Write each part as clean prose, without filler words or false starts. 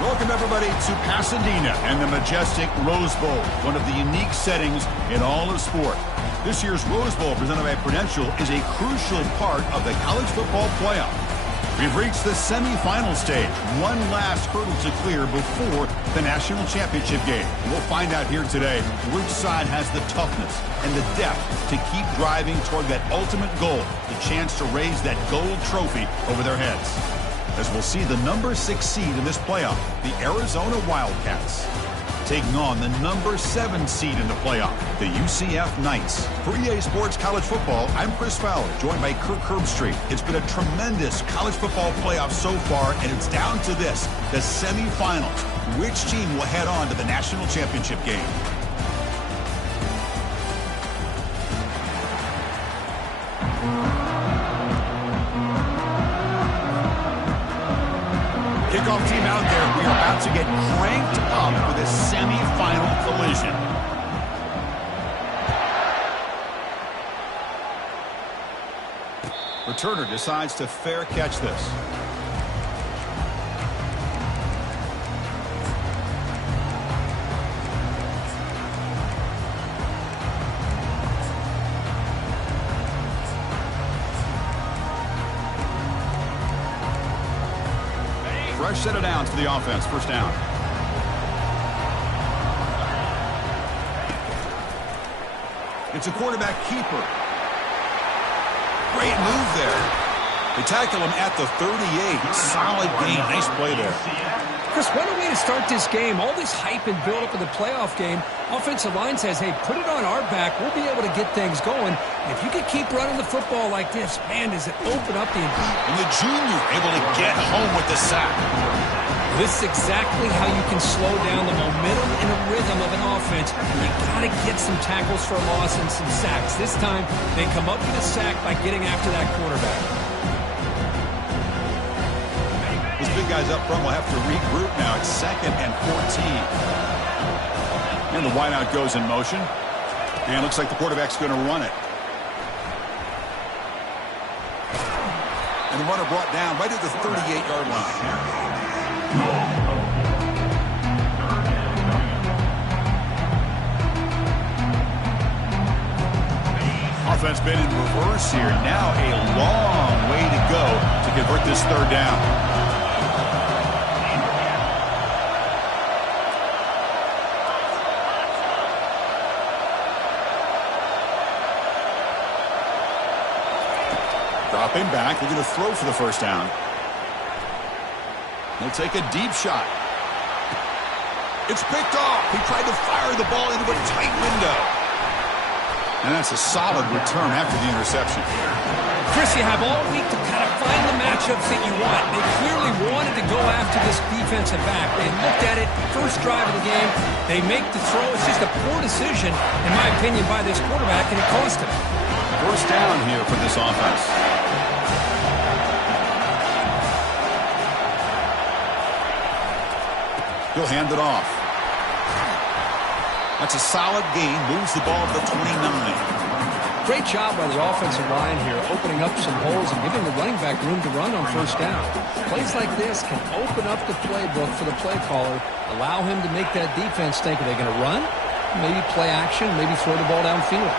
Welcome, everybody, to Pasadena and the majestic Rose Bowl, one of the unique settings in all of sport. This year's Rose Bowl, presented by Prudential, is a crucial part of the college football playoff. We've reached the semifinal stage, one last hurdle to clear before the national championship game. We'll find out here today which side has the toughness and the depth to keep driving toward that ultimate goal, the chance to raise that gold trophy over their heads. As we'll see the number 6 seed in this playoff, the Arizona Wildcats, taking on the number 7 seed in the playoff, the UCF Knights. For EA Sports College Football, I'm Chris Fowler, joined by Kirk Herbstreit. It's been a tremendous college football playoff so far, and it's down to this, the semifinals. Which team will head on to the national championship game? Kickoff team out there. We are about to get cranked up with a semifinal collision. Returner decides to fair catch this. Fresh set of downs for the offense. First down. It's a quarterback keeper. Great move there. They tackle him at the 38. Solid gain. Nice play there. Chris, what a way to start this game. All this hype and build up of the playoff game. Offensive line says, hey, put it on our back. We'll be able to get things going. If you could keep running the football like this, man, does it open up the impact. And the junior able to get home with the sack. This is exactly how you can slow down the momentum and the rhythm of an offense. You got to get some tackles for a loss and some sacks. This time, they come up with a sack by getting after that quarterback. These big guys up front will have to regroup now. It's 2nd and 14. And the wideout goes in motion. And it looks like the quarterback's going to run it. And the runner brought down right at the 38-yard line. Offense been in reverse here. Now a long way to go to convert this third down. Dropping back, they're going to throw for the first down. He'll take a deep shot. It's picked off. He tried to fire the ball into a tight window. And that's a solid return after the interception. Chris, you have all week to kind of find the matchups that you want. They clearly wanted to go after this defensive back. They looked at it, first drive of the game. They make the throw. It's just a poor decision, in my opinion, by this quarterback, and it cost him. First down here for this offense. He'll hand it off. That's a solid gain. Moves the ball to the 29. Great job by the offensive line here, opening up some holes and giving the running back room to run on first down. Plays like this can open up the playbook for the play caller, allow him to make that defense think, are they going to run? Maybe play action, maybe throw the ball downfield.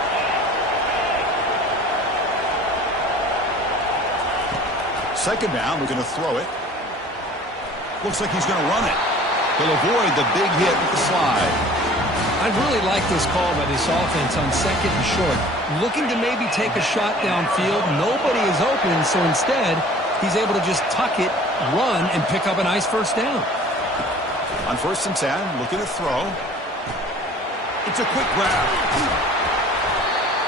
Second down, we're going to throw it. Looks like he's going to run it. He'll avoid the big hit with the slide. I really like this call by this offense on 2nd and short. Looking to maybe take a shot downfield. Nobody is open, so instead, he's able to just tuck it, run, and pick up a nice first down. On 1st and 10, looking to throw. It's a quick grab.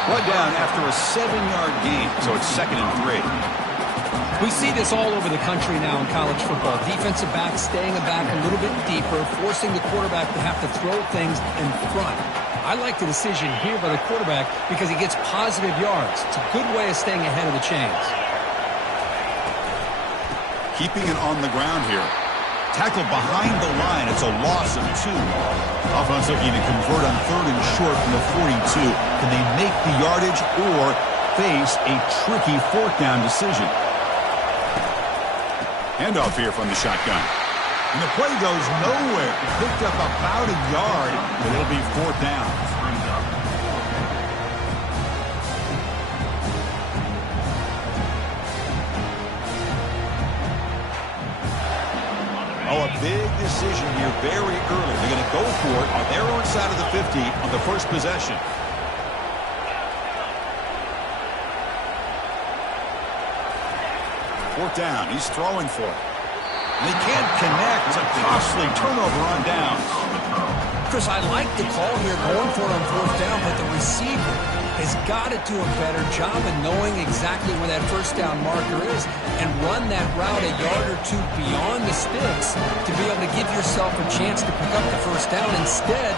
Brought down after a 7-yard gain, so it's 2nd and 3. We see this all over the country now in college football. Defensive backs staying back a little bit deeper, forcing the quarterback to have to throw things in front. I like the decision here by the quarterback because he gets positive yards. It's a good way of staying ahead of the chains. Keeping it on the ground here. Tackled behind the line. It's a loss of 2. Offense looking to convert on 3rd and short from the 42. Can they make the yardage or face a tricky 4th down decision? Handoff here from the shotgun. And the play goes nowhere. Picked up about a yard, but it'll be 4th down. Oh, a big decision here very early. They're going to go for it on their own side of the 50 on the first possession. 4th down. He's throwing for it. And they can't connect. It's a costly turnover on downs. Chris, I like the call here going for it on 4th down, but the receiver has got to do a better job of knowing exactly where that 1st down marker is and run that route a yard or 2 beyond the sticks to be able to give yourself a chance to pick up the 1st down. Instead,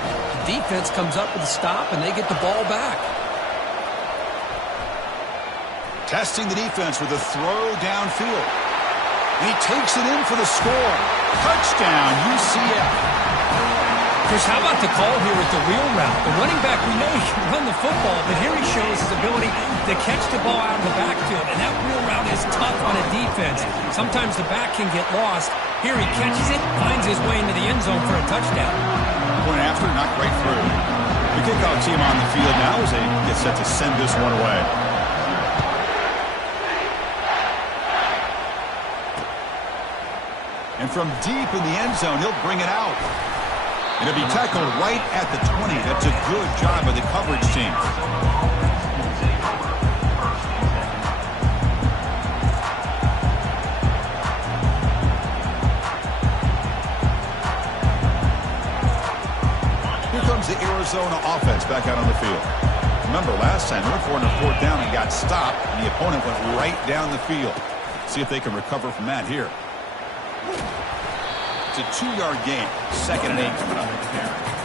the defense comes up with a stop and they get the ball back. Testing the defense with a throw downfield. And he takes it in for the score. Touchdown, UCF. Chris, how about the call here with the wheel route? The running back, we know he can run the football, but here he shows his ability to catch the ball out of the backfield, and that wheel route is tough on a defense. Sometimes the back can get lost. Here he catches it, finds his way into the end zone for a touchdown. Point after, not right through. The kickoff team on the field now as they get set to send this one away. And from deep in the end zone, he'll bring it out. And it'll be tackled right at the 20. That's a good job by the coverage team. Here comes the Arizona offense back out on the field. Remember, last time they went for it on 4th down and got stopped, and the opponent went right down the field. See if they can recover from that here. It's a 2-yard gain. 2nd and 8 coming up.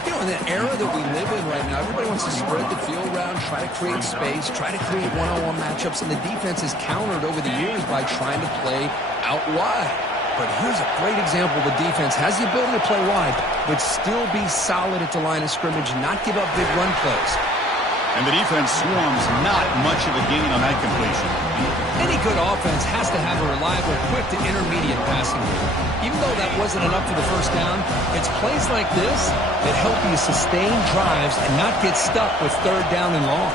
You know, in the era that we live in right now, everybody wants to spread the field around, try to create space, try to create one-on-one matchups, and the defense has countered over the years by trying to play out wide. But here's a great example. The defense has the ability to play wide, but still be solid at the line of scrimmage and not give up big run plays. And the defense swarms not much of a gain on that completion. Any good offense has to have a reliable, quick to intermediate passing game. Even though that wasn't enough for the 1st down, it's plays like this that help you sustain drives and not get stuck with 3rd down and long.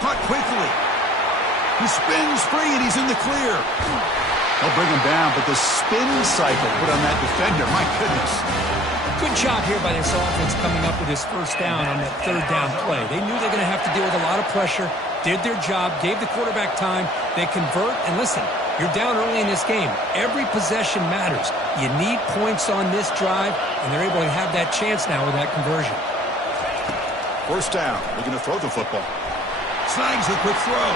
Caught quickly. He spins free and he's in the clear. They'll bring him down, but the spin cycle put on that defender, my goodness. Good job here by this offense coming up with his 1st down on that 3rd down play. They knew they were going to have to deal with a lot of pressure, did their job, gave the quarterback time. They convert, and listen, you're down early in this game. Every possession matters. You need points on this drive, and they're able to have that chance now with that conversion. 1st down. They're going to throw the football. Snags the quick throw.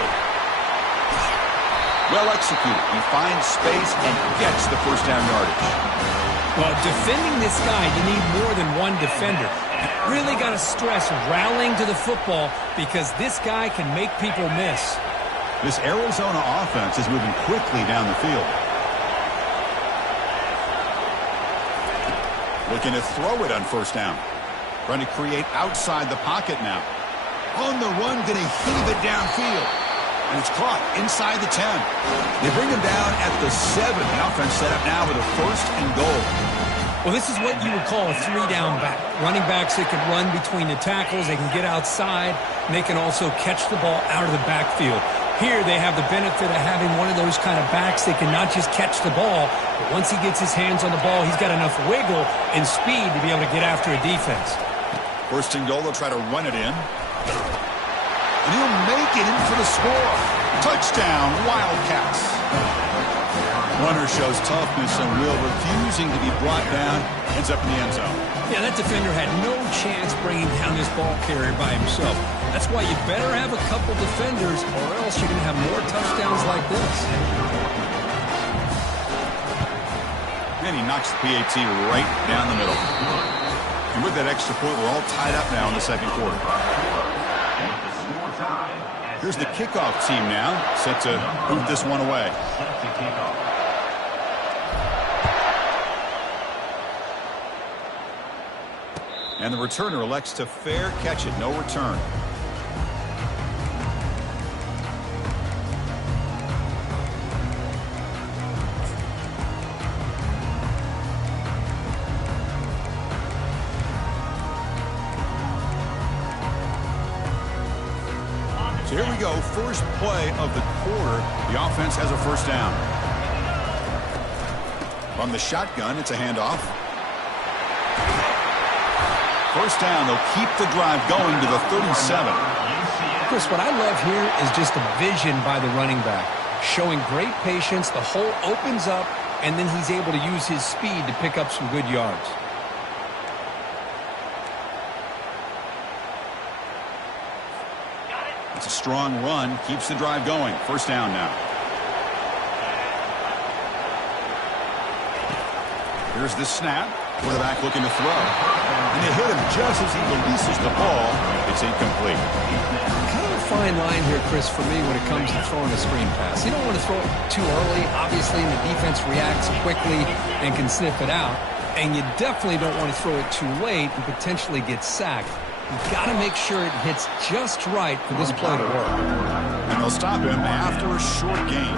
Well executed. He finds space and gets the 1st down yardage. Well, defending this guy, you need more than one defender. You really got to stress rallying to the football because this guy can make people miss. This Arizona offense is moving quickly down the field. Looking to throw it on 1st down. Trying to create outside the pocket now. On the run, going to heave it downfield. And it's caught inside the 10. They bring him down at the 7. The offense set up now with a 1st and goal. Well, this is what you would call a 3-down back. Running backs that can run between the tackles, they can get outside, and they can also catch the ball out of the backfield. Here they have the benefit of having one of those kind of backs that can not just catch the ball, but once he gets his hands on the ball, he's got enough wiggle and speed to be able to get after a defense. 1st and goal, they'll try to run it in. And he'll make it in for the score. Touchdown, Wildcats. Runner shows toughness and will, refusing to be brought down. Ends up in the end zone. Yeah, that defender had no chance bringing down this ball carrier by himself. That's why you better have a couple defenders or else you're going to have more touchdowns like this. And he knocks the PAT right down the middle. And with that extra point, we're all tied up now in the 2nd quarter. Here's the kickoff team now, set to boot this one away. And the returner elects to fair catch it. No return. So here we go. First play of the quarter. The offense has a first down. From the shotgun, it's a handoff. First down, they'll keep the drive going to the 37. Chris, what I love here is just the vision by the running back. Showing great patience, the hole opens up, and then he's able to use his speed to pick up some good yards. It's a strong run, keeps the drive going. First down now. Here's the snap. Quarterback looking to throw. And they hit him just as he releases the ball. It's incomplete. Kind of a fine line here, Chris, for me when it comes to throwing a screen pass. You don't want to throw it too early, obviously, and the defense reacts quickly and can sniff it out. And you definitely don't want to throw it too late and potentially get sacked. You've got to make sure it hits just right for this play to work. And they'll stop him after a short gain.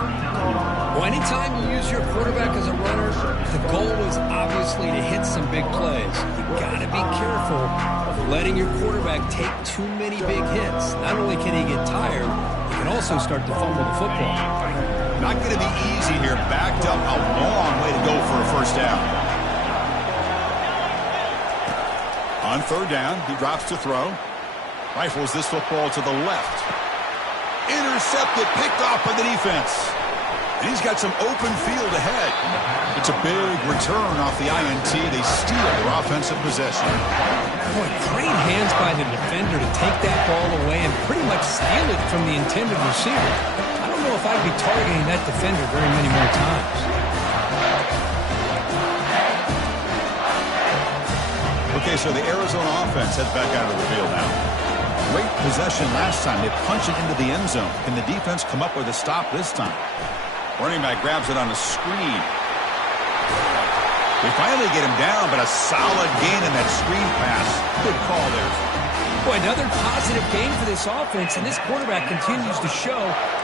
Well, anytime you use your quarterback as a runner, the goal is obviously to hit some big plays. You've got to be careful of letting your quarterback take too many big hits. Not only can he get tired, he can also start to fumble the football. Not going to be easy here. Backed up a long way to go for a first down. On third down, he drops to throw. Rifles this football to the left. Intercepted, picked off by the defense. And he's got some open field ahead. It's a big return off the INT. They steal their offensive possession. Boy, great hands by the defender to take that ball away and pretty much steal it from the intended receiver. I don't know if I'd be targeting that defender very many more times. Okay, so the Arizona offense heads back out of the field now. Great possession last time. They punch it into the end zone. Can the defense come up with a stop this time? Running back grabs it on a screen. They finally get him down, but a solid gain in that screen pass. Good call there. Boy, another positive game for this offense, and this quarterback continues to show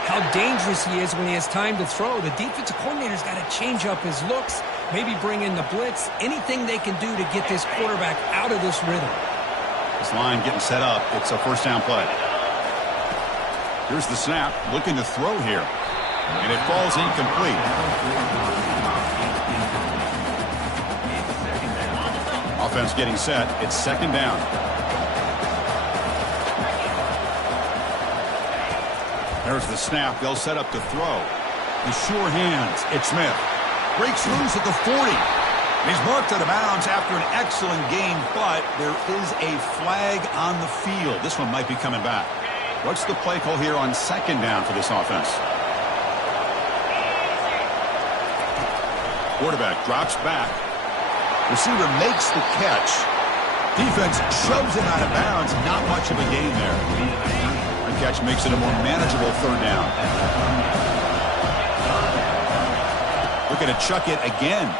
how dangerous he is when he has time to throw. The defensive coordinator's got to change up his looks, maybe bring in the blitz, anything they can do to get this quarterback out of this rhythm. This line getting set up. It's a first down play. Here's the snap, looking to throw here. And it falls incomplete. Offense getting set. It's second down. There's the snap. They'll set up to throw. The sure hands. It's Smith. Breaks loose at the 40. He's marked out of bounds after an excellent game, but there is a flag on the field. This one might be coming back. What's the play call here on second down for this offense? Quarterback drops back. Receiver makes the catch. Defense shoves him out of bounds. Not much of a gain there. The catch makes it a more manageable third down. Looking to chuck it again.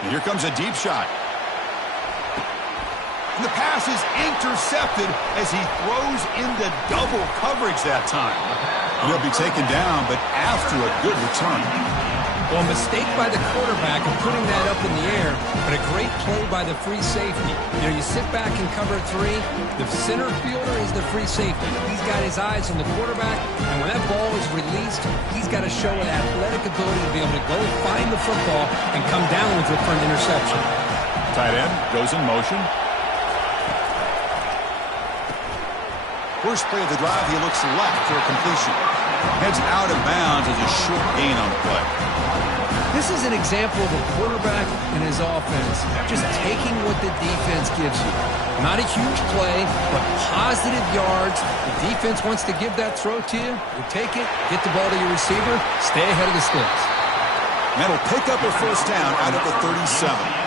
And here comes a deep shot. And the pass is intercepted as he throws into double coverage that time. He'll be taken down, but after a good return. Well, a mistake by the quarterback of putting that up in the air, but a great play by the free safety. You know, you sit back and cover three. The center fielder is the free safety. He's got his eyes on the quarterback, and when that ball is released, he's got to show an athletic ability to be able to go find the football and come down with it for an interception. Tight end goes in motion. First play of the drive, he looks left for a completion. Heads out of bounds as a short gain on the play. This is an example of a quarterback and his offense just taking what the defense gives you. Not a huge play, but positive yards. The defense wants to give that throw to you. You take it, get the ball to your receiver, stay ahead of the sticks. That'll pick up a first down out of the 37.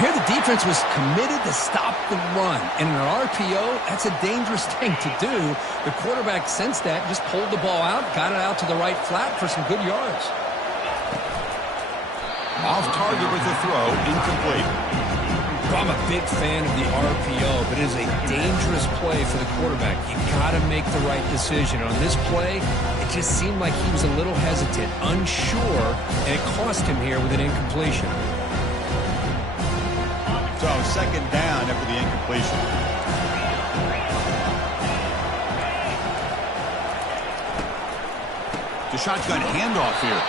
Here the defense was committed to stop the run. And in an RPO, that's a dangerous thing to do. The quarterback sensed that, just pulled the ball out, got it out to the right flat for some good yards. Off target with the throw, incomplete. Well, I'm a big fan of the RPO, but it is a dangerous play for the quarterback. You got to make the right decision. On this play, it just seemed like he was a little hesitant, unsure, and it cost him here with an incompletion. So, second down after the incompletion. The shotgun handoff here.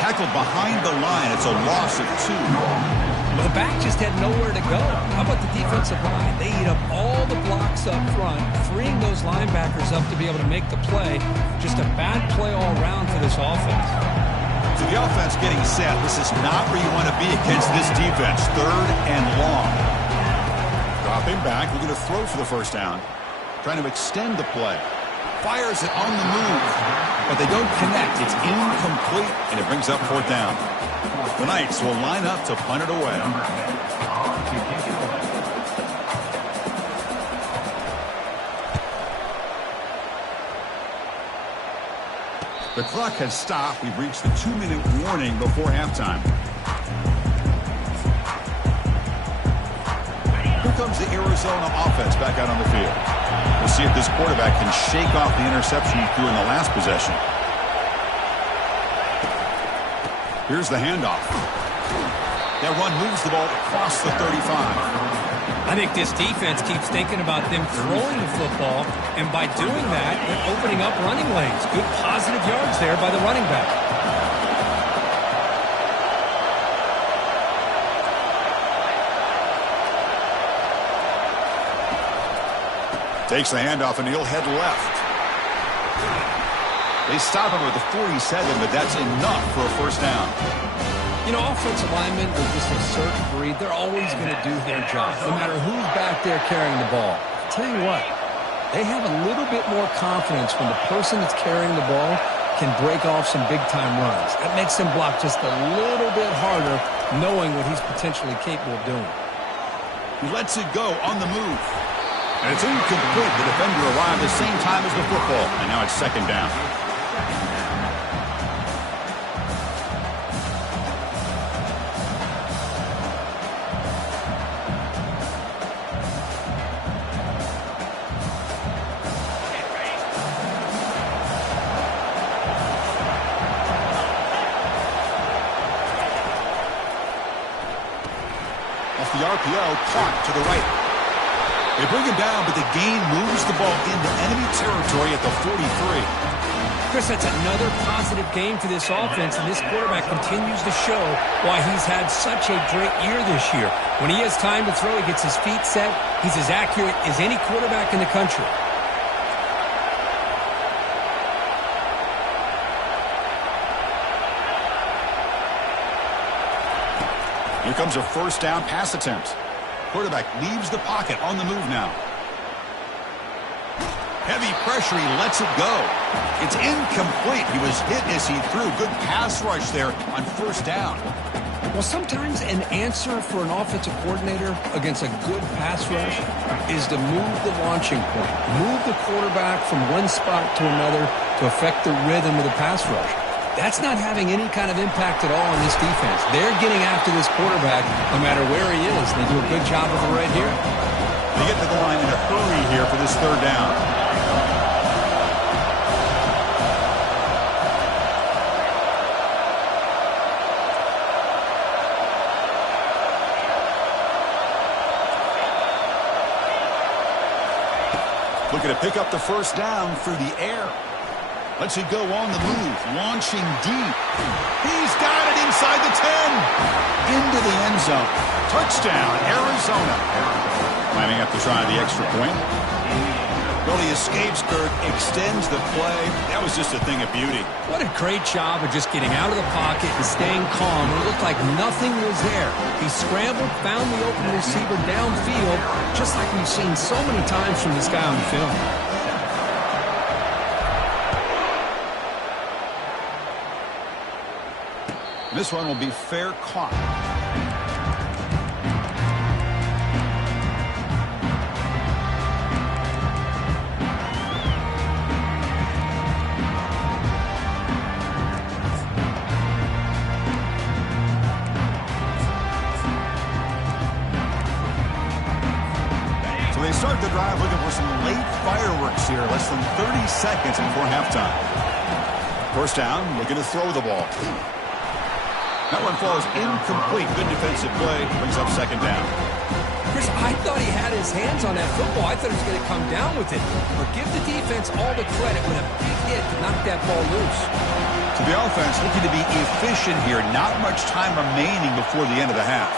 Tackled behind the line. It's a loss of 2. Well, the back just had nowhere to go. How about the defensive line? They eat up all the blocks up front, freeing those linebackers up to be able to make the play. Just a bad play all around for this offense. So the offense getting set. This is not where you want to be against this defense. Third and long. Dropping back, looking to throw for the first down. Trying to extend the play. Fires it on the move. But they don't connect. It's incomplete, and it brings up fourth down. The Knights will line up to punt it away. The clock has stopped. We've reached the 2-minute warning before halftime. Here comes the Arizona offense back out on the field. We'll see if this quarterback can shake off the interception he threw in the last possession. Here's the handoff. That run moves the ball across the 35. I think this defense keeps thinking about them throwing the football, and by doing that, they're opening up running lanes. Good positive yards there by the running back. Takes the handoff, and he'll head left. They stop him at the 47, but that's enough for a first down. You know, offensive linemen are just a certain breed. They're always going to do their job, no matter who's back there carrying the ball. I'll tell you what, they have a little bit more confidence when the person that's carrying the ball can break off some big-time runs. That makes him block just a little bit harder, knowing what he's potentially capable of doing. He lets it go on the move. And it's incomplete. The defender arrived the same time as the football, and now it's second down. Off the RPO, clock to the right. They bring him down, but the gain moves the ball into enemy territory at the 43. Chris, that's another positive game for this offense, and this quarterback continues to show why he's had such a great year this year. When he has time to throw, he gets his feet set. He's as accurate as any quarterback in the country. Here comes a first down pass attempt. Quarterback leaves the pocket on the move now. Heavy pressure, he lets it go. It's incomplete. He was hit as he threw. Good pass rush there on first down. Well, sometimes an answer for an offensive coordinator against a good pass rush is to move the launching point. Move the quarterback from one spot to another to affect the rhythm of the pass rush. That's not having any kind of impact at all on this defense. They're getting after this quarterback no matter where he is. They do a good job of it right here. They get to the line in a hurry here for this third down. Looking to pick up the first down through the air. Lets it go on the move, launching deep. He's got it inside the 10. Into the end zone. Touchdown, Arizona. Lining up to try the extra point. Well, he escapes, Kirk, extends the play. That was just a thing of beauty. What a great job of just getting out of the pocket and staying calm. It looked like nothing was there. He scrambled, found the open receiver downfield, just like we've seen so many times from this guy on the film. This one will be fair caught. the drive looking for some late fireworks here. Less than 30 seconds before halftime. First down, looking to throw the ball. That one falls incomplete. Good defensive play. Brings up second down. Chris, I thought he had his hands on that football. I thought he was going to come down with it. But give the defense all the credit with a big hit to knock that ball loose. So the offense looking to be efficient here. Not much time remaining before the end of the half.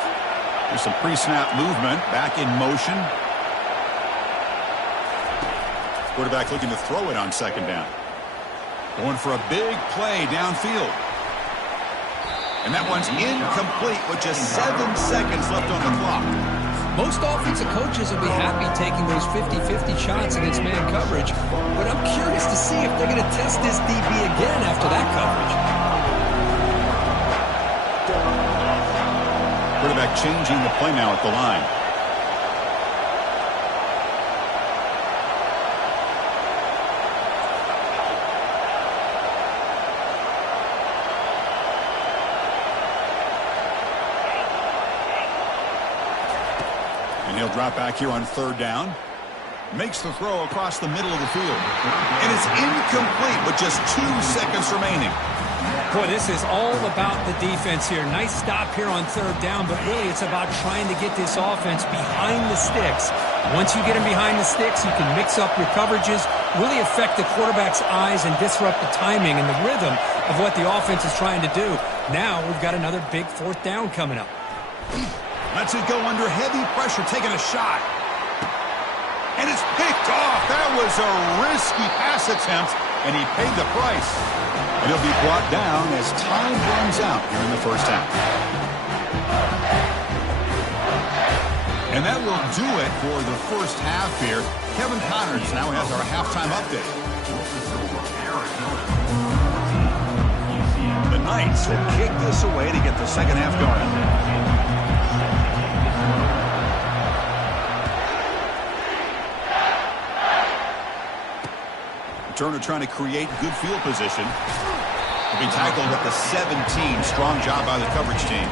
There's some pre-snap movement. Back in motion. Quarterback looking to throw it on second down. Going for a big play downfield. And that one's incomplete with just 7 seconds left on the clock. Most offensive coaches will be happy taking those 50-50 shots against man coverage, but I'm curious to see if they're going to test this DB again after that coverage. Quarterback changing the play now at the line. And he'll drop back here on third down. Makes the throw across the middle of the field. And it's incomplete with just 2 seconds remaining. Boy, this is all about the defense here. Nice stop here on third down, but really it's about trying to get this offense behind the sticks. Once you get them behind the sticks, you can mix up your coverages, really affect the quarterback's eyes and disrupt the timing and the rhythm of what the offense is trying to do. Now we've got another big fourth down coming up. Lets it go under heavy pressure, taking a shot. And it's picked off. That was a risky pass attempt, and he paid the price. And he'll be brought down as time runs out here in the first half. And that will do it for the first half here. Kevin Connors now has our halftime update. The Knights will kick this away to get the second half going. Turner trying to create good field position. He'll be tackled at the 17. Strong job by the coverage team.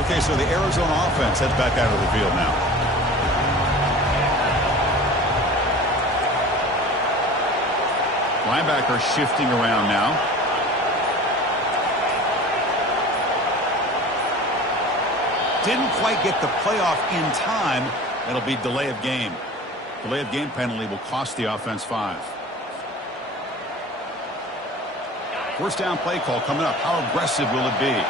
Okay, so the Arizona offense heads back out of the field now. Linebacker shifting around now. Didn't quite get the playoff in time. That'll be delay of game. Delay of game penalty will cost the offense 5. First down play call coming up. How aggressive will it be?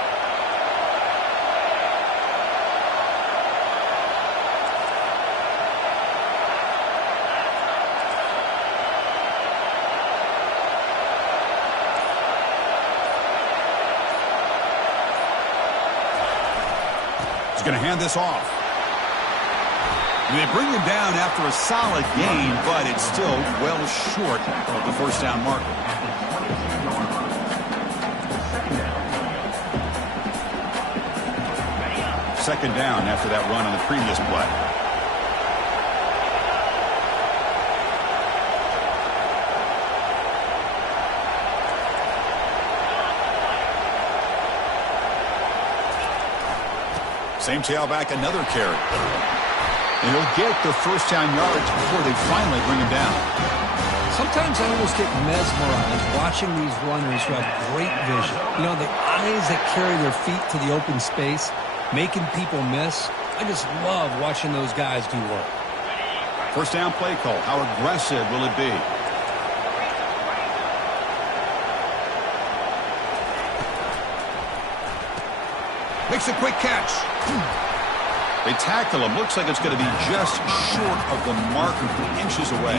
He's going to hand this off. And they bring him down after a solid gain, but it's still well short of the first down marker. Second down after that run on the previous play. Same tailback, another carry. And he'll get the first down yards before they finally bring him down. Sometimes I almost get mesmerized watching these runners who have great vision. You know, the eyes that carry their feet to the open space, making people miss. I just love watching those guys do work. First down play call. How aggressive will it be? Makes a quick catch. They tackle him. Looks like it's going to be just short of the mark, inches away.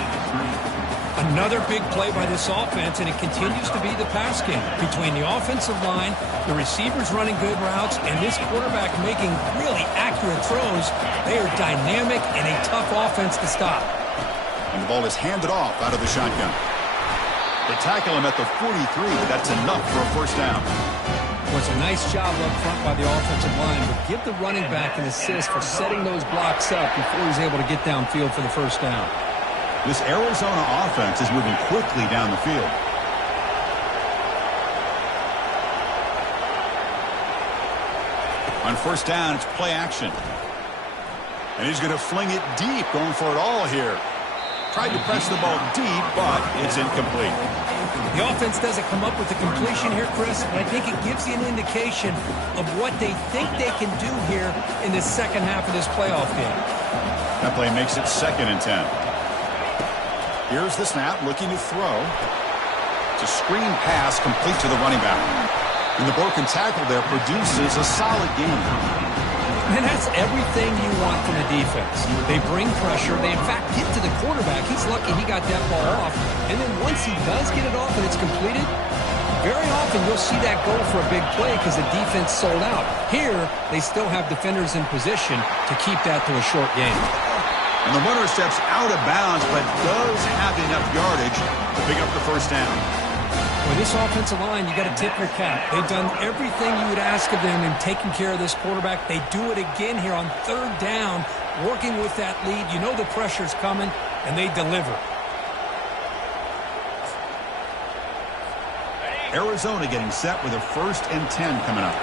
Another big play by this offense, and it continues to be the pass game between the offensive line, the receivers running good routes, and this quarterback making really accurate throws. They are dynamic and a tough offense to stop. And the ball is handed off out of the shotgun. They tackle him at the 43, but that's enough for a first down. Was a nice job up front by the offensive line, but give the running back an assist for setting those blocks up before he's able to get downfield for the first down. This Arizona offense is moving quickly down the field. first down. It's play action. And he's going to fling it deep, going for it all here. Tried to press the ball deep, but it's incomplete. The offense doesn't come up with the completion here, Chris, but I think it gives you an indication of what they think they can do here in the second half of this playoff game. That play makes it 2nd and 10. Here's the snap, looking to throw. It's a screen pass complete to the running back. And the broken tackle there produces a solid game. And that's everything you want from the defense. They bring pressure. They, in fact, get to the quarterback. He's lucky he got that ball off. And then once he does get it off and it's completed, very often you'll see that go for a big play because the defense sold out. Here, they still have defenders in position to keep that to a short game. And the runner steps out of bounds, but does have enough yardage to pick up the first down. With this offensive line, you got to tip your cap. They've done everything you would ask of them in taking care of this quarterback. They do it again here on 3rd down, working with that lead. You know the pressure's coming, and they deliver. Arizona getting set with a 1st and 10 coming up.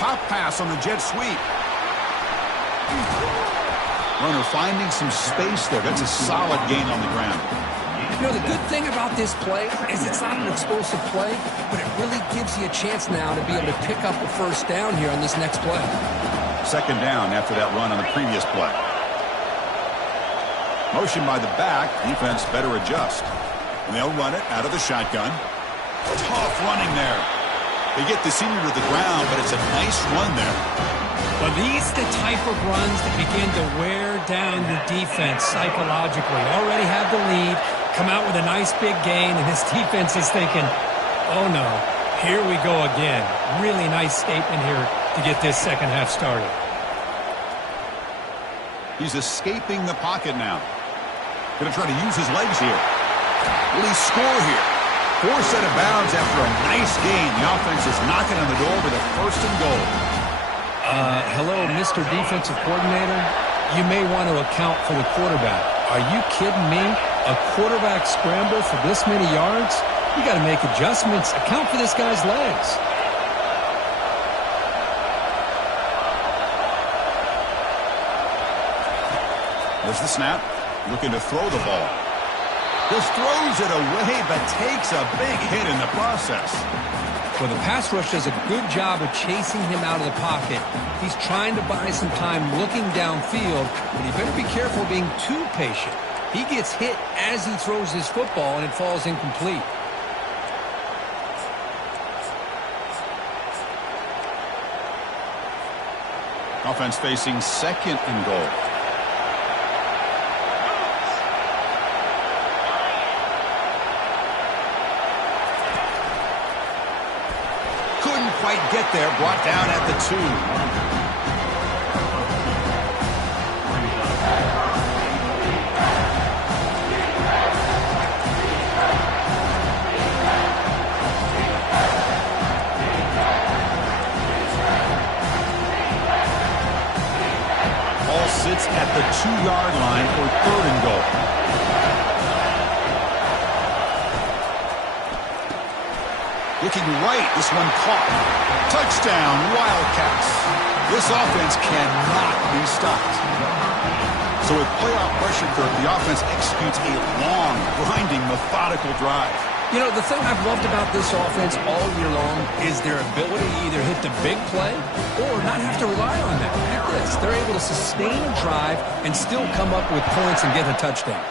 Pop pass on the jet sweep. Runner finding some space there. That's a solid gain on the ground. You know, the good thing about this play is it's not an explosive play, but it really gives you a chance now to be able to pick up a first down here on this next play. 2nd down after that run on the previous play. Motion by the back. Defense better adjust. And they'll run it out of the shotgun. Tough running there. They get the senior to the ground, but it's a nice run there. Well, these are the type of runs that begin to wear down the defense psychologically. Already have the lead, come out with a nice big gain, and this defense is thinking, oh no, here we go again. Really nice statement here to get this second half started. He's escaping the pocket now. Going to try to use his legs here. Will he score here? 4 set of bounds after a nice gain. The offense is knocking on the door with a 1st and goal. Hello, Mr. Defensive Coordinator. You may want to account for the quarterback. Are you kidding me? A quarterback scramble for this many yards? You got to make adjustments. Account for this guy's legs. There's the snap. Looking to throw the ball. Just throws it away, but takes a big hit in the process. Well, the pass rush does a good job of chasing him out of the pocket. He's trying to buy some time looking downfield, but he better be careful being too patient. He gets hit as he throws his football, and it falls incomplete. Offense facing 2nd and goal. Quite get there, brought down at the 2. Ball sits at the 2-yard line for 3rd and goal. Looking right, this one caught. Touchdown, Wildcats. This offense cannot be stopped. So with playoff pressure curve, the offense executes a long, grinding, methodical drive. You know, the thing I've loved about this offense all year long is their ability to either hit the big play or not have to rely on that. Look at this. They're able to sustain a drive and still come up with points and get a touchdown.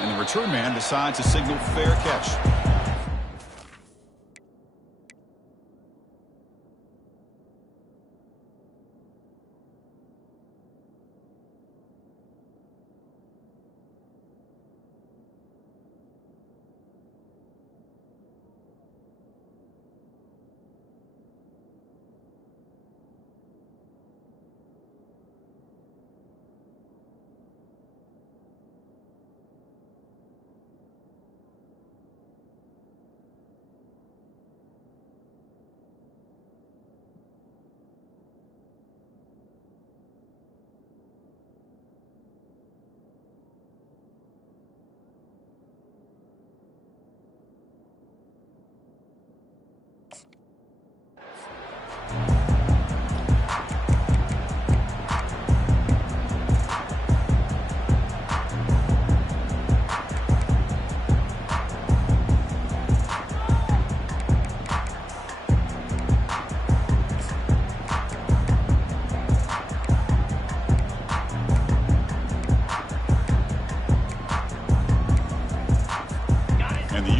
And the return man decides to signal fair catch.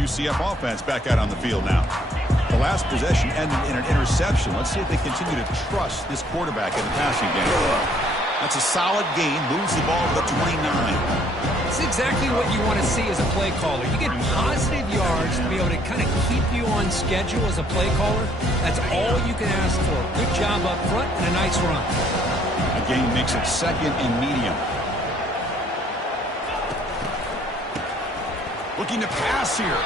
UCF offense back out on the field now. The last possession ended in an interception. Let's see if they continue to trust this quarterback in the passing game. That's a solid gain. Moves the ball to the 29. It's exactly what you want to see as a play caller. You get positive yards to be able to kind of keep you on schedule as a play caller. That's all you can ask for. Good job up front and a nice run. The gain makes it second and medium. Looking to pass here.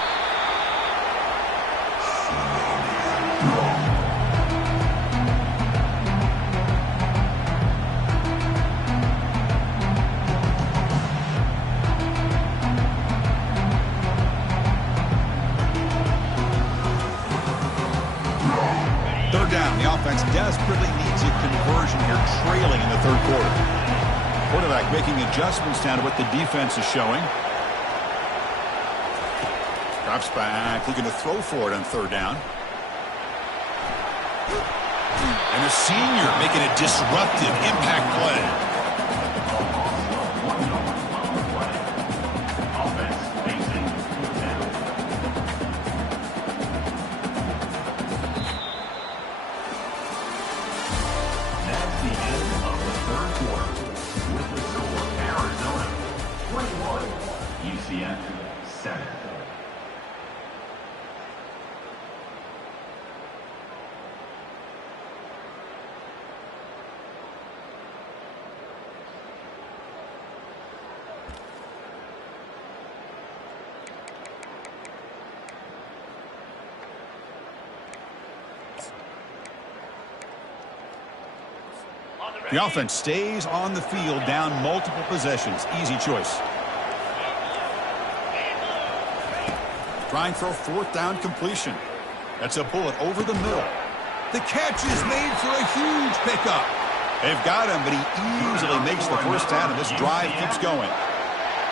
Third down. The offense desperately needs a conversion here, trailing in the third quarter. Quarterback making adjustments down to what the defense is showing. Drops back, looking to throw for it on third down. And a senior making a disruptive impact play. That's the end of the third quarter. With the score, Arizona 21, UCF 7. The offense stays on the field, down multiple possessions. Easy choice. Trying for a fourth down completion. That's a bullet over the middle. The catch is made for a huge pickup. They've got him, but he easily makes the first down, and this drive keeps going.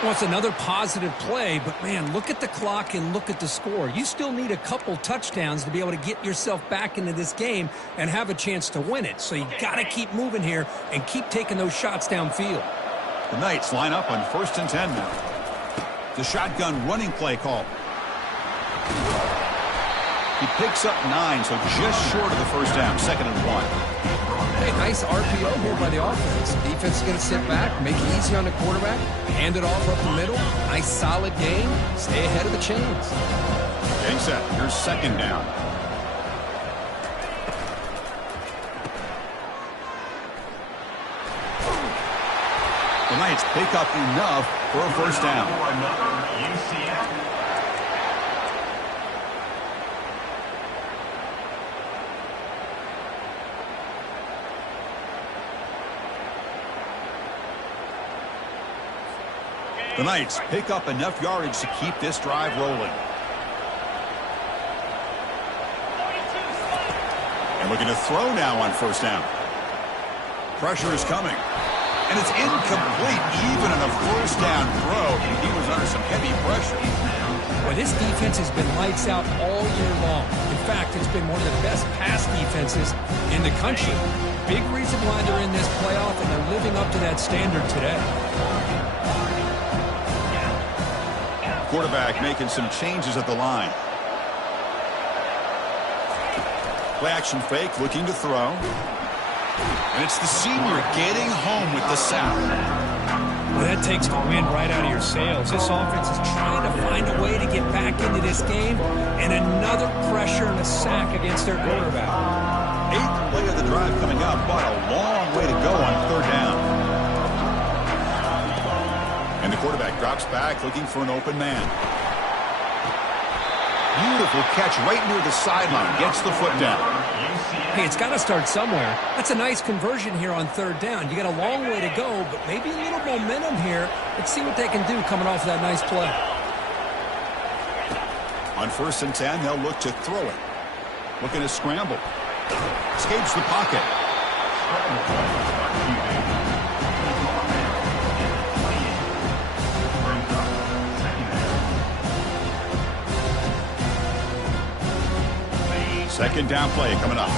Well, it's another positive play, but, man, look at the clock and look at the score. You still need a couple touchdowns to be able to get yourself back into this game and have a chance to win it. So you got to keep moving here and keep taking those shots downfield. The Knights line up on 1st and 10 now. The shotgun running play call. He picks up 9, so just short of the first down, 2nd and 1. Hey, nice RPO here by the offense. Defense is going to sit back, make it easy on the quarterback, hand it off up the middle. Nice solid game. Stay ahead of the chains. Game set. Here's 2nd down. The Knights pick up enough for a first down. UCF. The Knights pick up enough yardage to keep this drive rolling. And looking to throw now on first down. Pressure is coming. And it's incomplete even on a first down throw. He was under some heavy pressure. Well, this defense has been lights out all year long. In fact, it's been one of the best pass defenses in the country. Big reason why they're in this playoff, and they're living up to that standard today. Quarterback making some changes at the line. Play action fake, looking to throw. And it's the senior getting home with the sack. Well, that takes the wind right out of your sails. This offense is trying to find a way to get back into this game, and another pressure and a sack against their quarterback. 8th play of the drive coming up, but a long way to go on third down. And the quarterback drops back, looking for an open man. Beautiful catch right near the sideline. Gets the foot down. Hey, it's got to start somewhere. That's a nice conversion here on third down. You got a long way to go, but maybe a little momentum here. Let's see what they can do coming off of that nice play. On 1st and 10, they'll look to throw it. Looking to scramble. Escapes the pocket. Second down play coming up.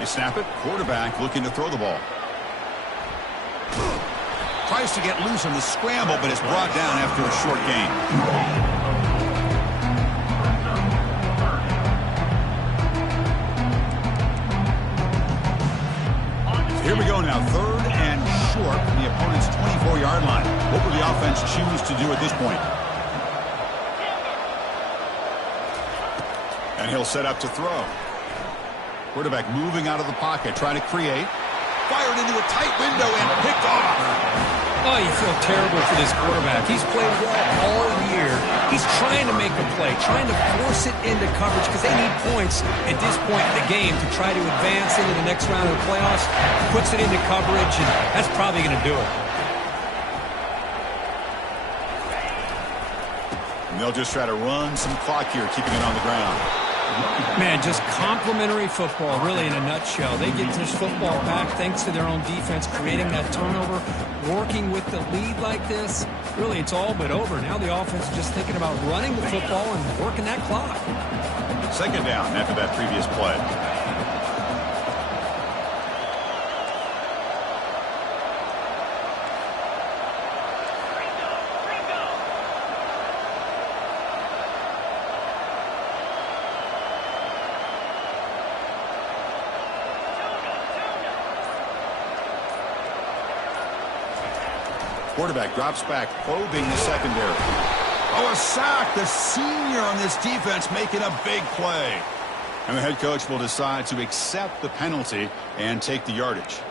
They snap it. Quarterback looking to throw the ball. Tries to get loose on the scramble, but is brought down after a short gain. Here we go now, 3rd and short from the opponent's 24-yard line. What will the offense choose to do at this point? And he'll set up to throw. Quarterback moving out of the pocket, trying to create. Fired into a tight window and picked off. Oh, you feel terrible for this quarterback. He's played well all year. He's trying to make a play, trying to force it into coverage because they need points at this point in the game to try to advance into the next round of the playoffs. Puts it into coverage, and that's probably going to do it. And they'll just try to run some clock here, keeping it on the ground. Man, just complimentary football, really, in a nutshell. They get this football back thanks to their own defense, creating that turnover, working with the lead like this. Really, it's all but over. Now the offense is just thinking about running the football and working that clock. 2nd down after that previous play. Quarterback drops back, probing the secondary. Oh, a sack. The senior on this defense making a big play. And the head coach will decide to accept the penalty and take the yardage.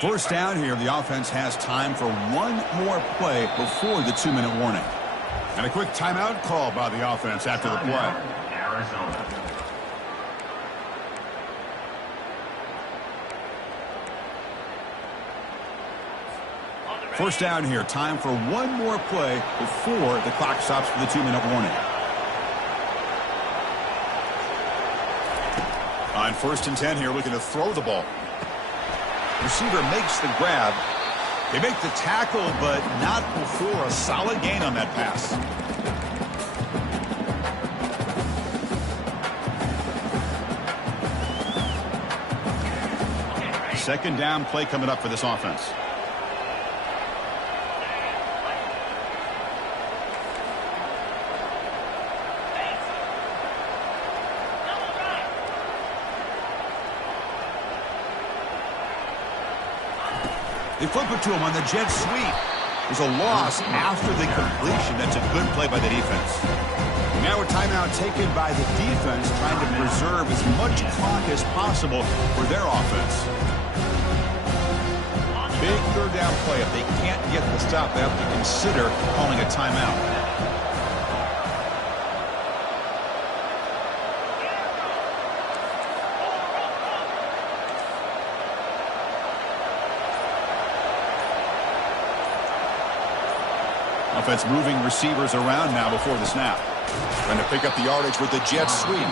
First down here, the offense has time for one more play before the 2-minute warning. And a quick timeout call by the offense after the play. Arizona. First down here, time for one more play before the clock stops for the 2-minute warning. On 1st and 10 here, looking to throw the ball. Receiver makes the grab. They make the tackle, but not before a solid gain on that pass. Second down play coming up for this offense. They flip it to him on the jet sweep. There's a loss after the completion. That's a good play by the defense. Now a timeout taken by the defense, trying to preserve as much clock as possible for their offense. Big 3rd down play. If they can't get the stop, they have to consider calling a timeout. Offense moving receivers around now before the snap. Trying to pick up the yardage with the jet sweep.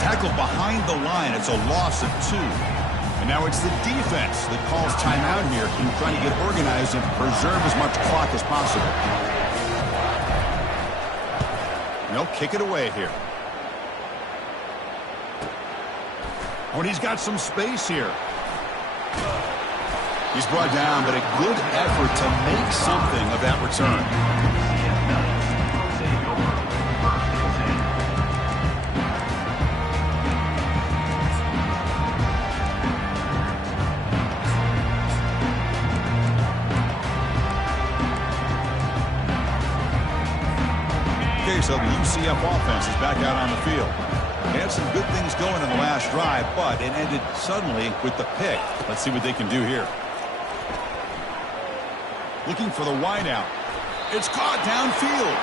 Tackled behind the line. It's a loss of 2. And now it's the defense that calls timeout here, trying to get organized and preserve as much clock as possible. And they'll kick it away here. Oh, and he's got some space here. He's brought down, but a good effort to make something of that return. Okay, so the UCF offense is back out on the field. They had some good things going in the last drive, but it ended suddenly with the pick. Let's see what they can do here. Looking for the wideout. It's caught downfield.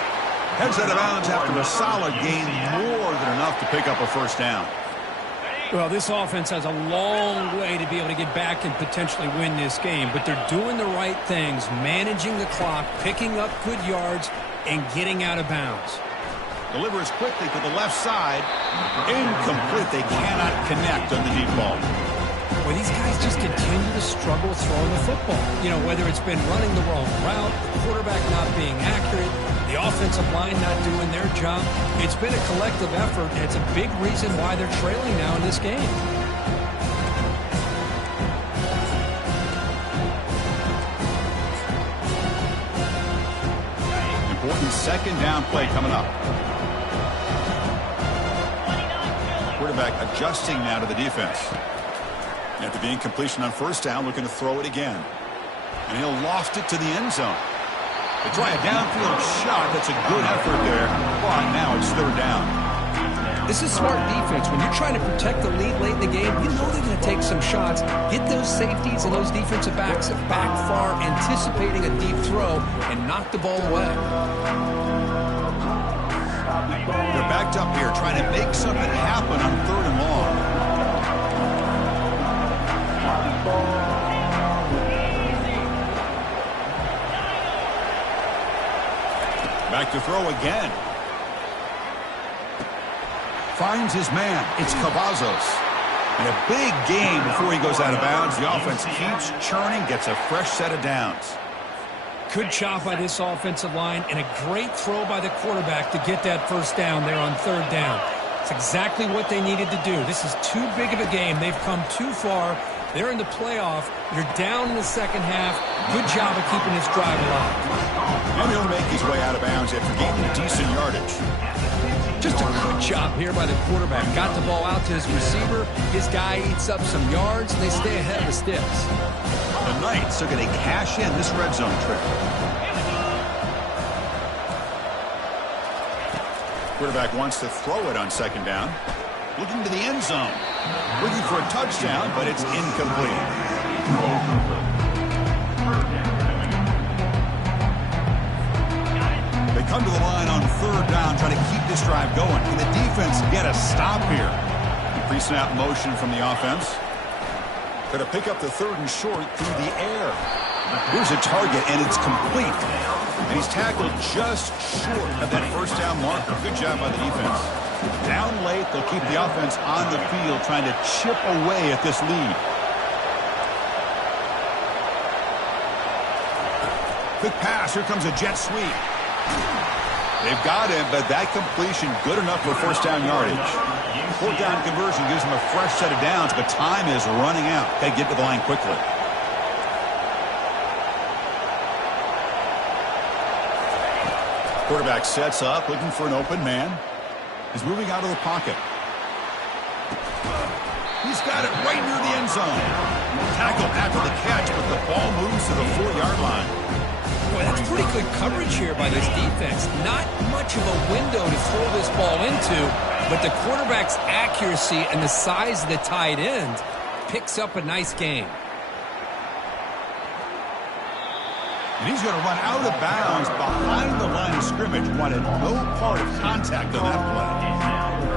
Heads out of bounds after a solid gain, more than enough to pick up a first down. Well, this offense has a long way to be able to get back and potentially win this game, but they're doing the right things, managing the clock, picking up good yards, and getting out of bounds. Delivers quickly to the left side. Incomplete. They cannot connect on the deep ball. Well, these guys just continue to struggle throwing the football. You know, whether it's been running the wrong route, the quarterback not being accurate, the offensive line not doing their job. It's been a collective effort, and it's a big reason why they're trailing now in this game. Important second down play coming up. Quarterback adjusting now to the defense. After the incompletion on first down, looking to throw it again. And he'll loft it to the end zone. They try a downfield shot. That's a good effort there. But now it's third down. This is smart defense. When you're trying to protect the lead late in the game, you know they're going to take some shots. Get those safeties and those defensive backs back far, anticipating a deep throw, and knock the ball away. They're backed up here, trying to make something happen on third and long. Back to throw again. Finds his man. It's Cavazos. And a big game before he goes out of bounds. The offense keeps churning, gets a fresh set of downs. Good job by this offensive line, and a great throw by the quarterback to get that first down there on third down. It's exactly what they needed to do. This is too big of a game. They've come too far. They're in the playoff. You're down in the second half. Good job of keeping this drive alive. And he'll make his way out of bounds after gaining decent yardage. Just a good job here by the quarterback. Got the ball out to his receiver. His guy eats up some yards, and they stay ahead of the sticks. The Knights are going to cash in this red zone trip. Quarterback wants to throw it on second down. Looking to the end zone. Looking for a touchdown, but it's incomplete. They come to the line on third down, trying to keep this drive going. Can the defense get a stop here? Pre-snap motion from the offense. Going to pick up the third and short through the air. Here's a target, and it's complete. And he's tackled just short of that first down marker. Good job by the defense. Down late, they'll keep the offense on the field, trying to chip away at this lead. Quick pass. Here comes a jet sweep. They've got him, but that completion good enough for first down yardage. Fourth down conversion gives them a fresh set of downs, but time is running out. Got to get to the line quickly. Quarterback sets up, looking for an open man. He's moving out of the pocket. He's got it right near the end zone. Tackle after the catch, but the ball moves to the 4-yard line. Boy, that's pretty good coverage here by this defense. Not much of a window to throw this ball into, but the quarterback's accuracy and the size of the tight end picks up a nice game. And he's going to run out of bounds behind the line of scrimmage. Wanted no part of contact on that play.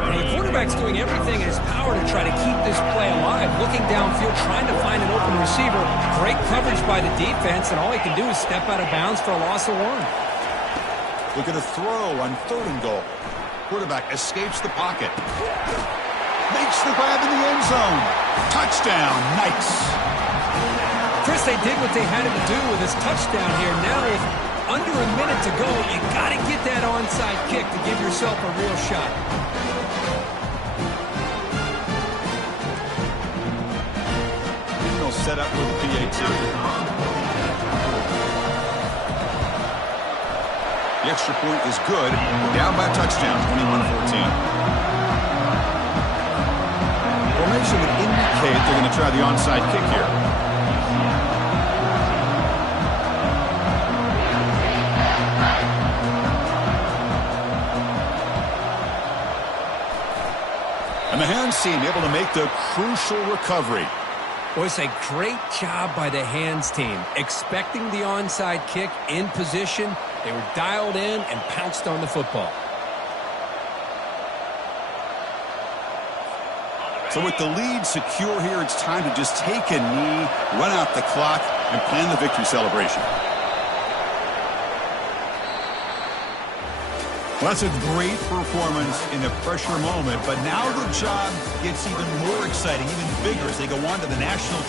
And the quarterback's doing everything in his power to try to keep this play alive. Looking downfield, trying to find an open receiver. Great coverage by the defense, and all he can do is step out of bounds for a loss of 1. Looking to throw on third and goal. Quarterback escapes the pocket. Makes the grab in the end zone. Touchdown, Knights. Chris, they did what they had to do with his touchdown here. Now with under a minute to go, you got to get that onside kick to give yourself a real shot. They'll set up with the PAT. The extra point is good. Down by a touchdown, 21-14. Formation would indicate they're going to try the onside kick here. And the hands team able to make the crucial recovery. Boy, it's a great job by the hands team. Expecting the onside kick in position, they were dialed in and pounced on the football. So with the lead secure here, it's time to just take a knee, run out the clock, and plan the victory celebration. Well, that's a great performance in a pressure moment, but now the job gets even more exciting, even bigger as they go on to the national